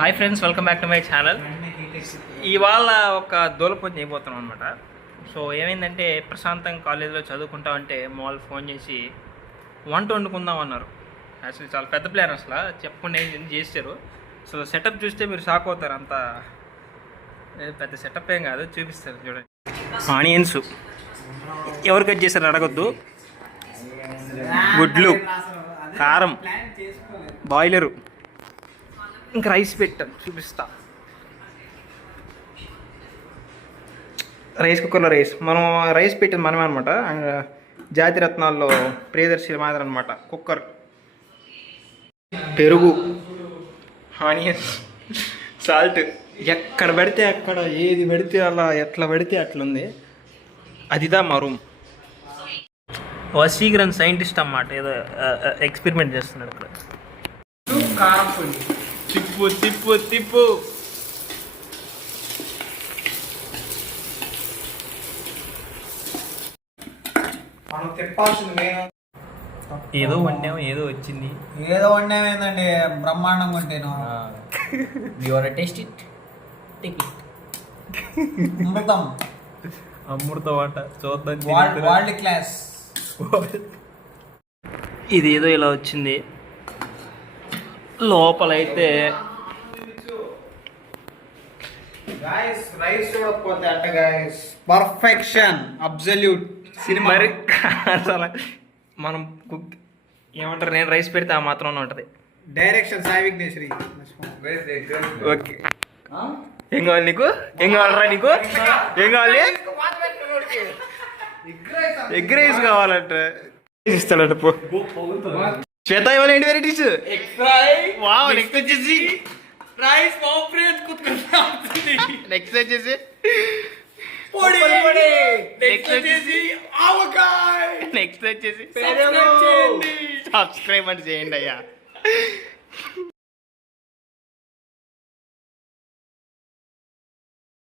Hi friends, welcome back to my channel. ఇవాళ ఒక దూలపని చేయబోతున్నాం అనమాట. సో ఏమైందంటే, ప్రశాంతంగా కాలేజీలో చదువుకుంటామంటే మామూలు ఫోన్ చేసి వంట వండుకుందాం అన్నారు. యాక్చువల్లీ చాలా పెద్ద ప్లాన్, అసలు చెప్పకుండా ఏం చేశారు. సో సెటప్ చూస్తే మీరు షాక్ అవుతారు. అంత పెద్ద సెటప్ ఏం కాదు, చూపిస్తారు చూడండి. ఆనియన్స్ ఎవరు కట్ చేశారు అడగొద్దు, గుడ్లు, కారం, బాయిలరు, ఇంకా రైస్ పెట్టాను, చూపిస్తా. రైస్ కుక్కర్లో మనం రైస్ పెట్టింది మనమే అనమాట. జాతి రత్నాల్లో ప్రియదర్శి మాదిరి అనమాట కుక్కర్. పెరుగు, ఆనియన్స్, సాల్ట్, ఎక్కడ పెడితే అక్కడ, ఏది పెడితే అలా, ఎట్లా పెడితే అట్లుంది. అదిదా మా రూమ్. వసీకరన్ సైంటిస్ట్ అన్నమాట, ఏదో ఎక్స్పెరిమెంట్ చేస్తున్నాడు ఇక్కడ. కారం పొడి, తిప్పు తిప్పు తిప్పు. మనం తిప్పాల్సింది ఏదో వండాము, ఏదో వచ్చింది. ఏదో వండేమైందండి, బ్రహ్మాండంగా వండాను. Taste it, take it. అమృతం, అమృతం అంట, చూద్దాం. World class. ఇది ఏదో ఇలా వచ్చింది. లోపలైతే రైస్ చూడకపోతే అట్ట గాయస్, పర్ఫెక్షన్, అబ్సల్యూట్ సినిమా. మరి అసలు మనం కుక్ ఏమంటారు, నేను రైస్ పెడితే ఆ మాత్రం ఉంటుంది. డైరెక్షన్ సాయి విఘ్నేశ్వరి. ఓకే, ఏం కావాలి నీకు? ఏం కావాలరా నీకు? ఏం కావాలి? ఎగ్ రైస్ కావాలంట, ఇస్తాడంట. పో శ్వేత, ఇవాళ ఏంటి వెరైటీస్? వావ్, నెక్స్ట్ వచ్చేసి రైస్ కాంప్రియన్స్ కుట్టుకుంటుంది. నెక్స్ట్ వచ్చేసి పొడి, నెక్స్ట్ వచ్చేసి ఆవకాయ, నెక్స్ట్ వచ్చేసి సబ్స్క్రైబ్ చేయండి సబ్స్క్రైబ్ చేయండి అయ్యా.